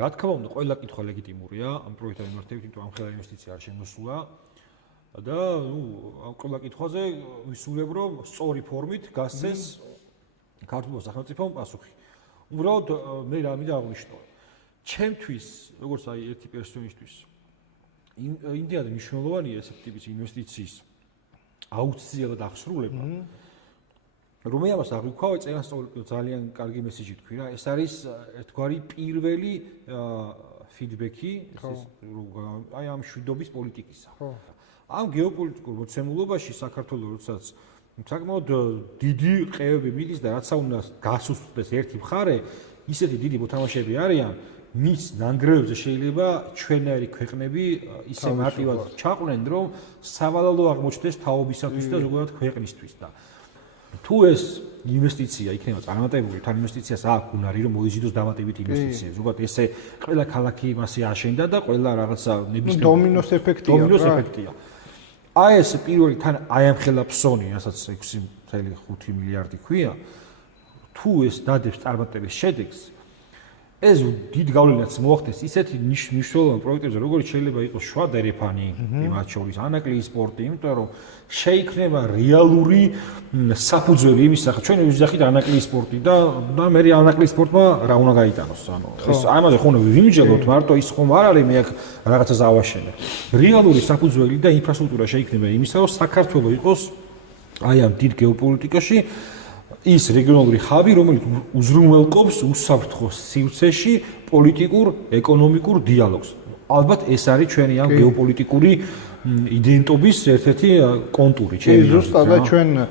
რა თქმა უნდა, ყველა კითხვა ლეგიტიმურია ამ პროექტთან მიმართებით, იმიტომ ამ ხელა ინვესტიცია არ შემოსულა და ამ ყველა კითხვაზე ვისურვებ, რომ სწორი ფორმით გასცეს ქართულ სახელმწიფომ პასუხი. უბრალოდ მე რა მინდა აღვნიშნო. ჩემთვის, როგორც აი ერთი პერსონისთვის, იმდენად მნიშვნელოვანია ესეთი ტიპის ინვესტიციის აუცილებლად აღსრულება, რომ მე ამას აღვიქვავ, წინასწარ ძალიან კარგი მესიჯი თქვი რა, ეს არის ერთგვარი პირველი ფიდბექი, აი ამ მშვიდობის პოლიტიკისა. ამ გეოპოლიტიკურ მოცემულობაში საქართველოს როდესაც საკმაოდ დიდი ყევები მიდის და რაც უნდა გასუსტდეს ერთი მხარე, ისეთი დიდი მოთამაშეები არიან, მის ნანგრევებზე შეიძლება ჩვენაირი ქვეყნები ისე მარტივად ჩაყვნენ, რომ სავალალო აღმოჩნდეს თაობისათვის და ზოგადად ქვეყნისთვის და თუ ეს ინვესტიცია იქნება წარმატებული, თან ინვესტიციას აქვს უნარი რომ მოიზიდოს დამატებით ინვესტიცია. ზოგადად ესე ყველა ქალაქი იმასე აშენდა და ყველა რაღაცა ნებისმიერ დომინოს ეფექტია. აი ეს პირველი თან აი ამ ხელა ფსონი, რასაც 6.5 მილიარდი ქვია, თუ ეს დადებს წარმატების შედეგს, ეს დიდ გავლენას მოახდენს ისეთი მნიშვნელოვან პროექტებზე, როგორც შეიძლება იყოს შუა დერეფანი, იმათ შორის ანაკლიის სპორტი, იმიტომ რომ შეიქმნება რეალური საფუძველი იმის სახით, ჩვენ ვიზახით ანაკლიის სპორტი და მე ანაკლიის სპორტმა რა უნდა გაიტანოს, ანუ ეს ამაზე ხო ვიმჯელოთ, მარტო ის ხომ არ არის მე აქ რაღაცას ავაშენებ. რეალური საფუძველი და ინფრასტრუქტურა შეიქმნება იმისა, რომ საქართველოს იყოს აი ამ დიდ გეოპოლიტიკაში ის რეგიონალური ხაბი, რომელიც უზრუნველყოფს უსაფრთხო სივრცეში პოლიტიკურ, ეკონომიკურ დიალოგს. ალბათ ეს არის ჩვენი ამ გეოპოლიტიკური იდენტობის ერთ-ერთი კონტური. ზუსტად და ჩვენ